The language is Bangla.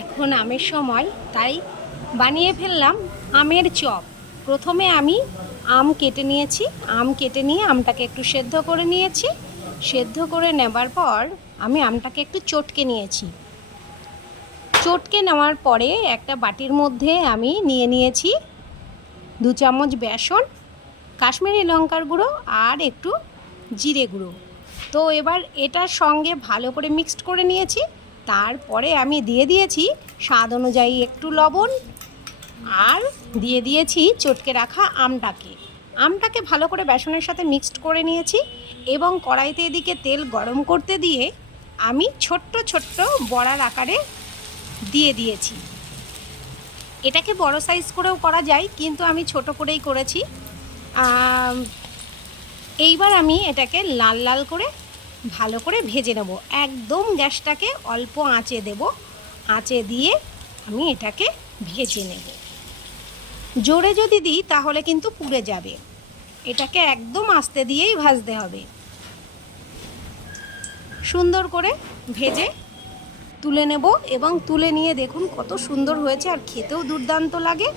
এখন আমের সময়, তাই বানিয়ে ফেললাম আমের চপ। প্রথমে আমি আম কেটে নিয়েছি, আম কেটে নিয়ে আমটাকে একটু সেদ্ধ করে নিয়েছি। সেদ্ধ করে নেবার পর আমি আমটাকে একটু চটকে নিয়েছি। চটকে নেওয়ার পরে একটা বাটির মধ্যে আমি নিয়ে নিয়েছি দু চামচ বেসন, কাশ্মীরি লঙ্কার গুঁড়ো আর একটু জিরে গুঁড়ো। তো এবার এটার সঙ্গে ভালো করে মিক্সড করে নিয়েছি। তারপরে আমি দিয়ে দিয়েছি স্বাদ অনুযায়ী একটু লবণ আর দিয়ে দিয়েছি চটকে রাখা আমটাকে। আমটাকে ভালো করে বেসনের সাথে মিক্সড করে নিয়েছি এবং কড়াইতে এদিকে তেল গরম করতে দিয়ে আমি ছোট্ট ছোট্ট বড়ার আকারে দিয়ে দিয়েছি। এটাকে বড় সাইজ করেও করা যায়, কিন্তু আমি ছোট করেই করেছি। এইবার আমি এটাকে লাল লাল করে ভালো করে ভেজে নেব। একদম গ্যাসটাকে অল্প আঁচে দেব। আঁচে দিয়ে আমি এটাকে ভেজে নেব। জোরে যদি দিই তাহলে কিন্তু পুড়ে যাবে। এটাকে একদম আস্তে দিয়েই ভাজতে হবে। সুন্দর করে ভেজে তুলে নেব এবং তুলে নিয়ে দেখুন কত সুন্দর হয়েছে আর খেতেও দুর্দান্ত লাগে।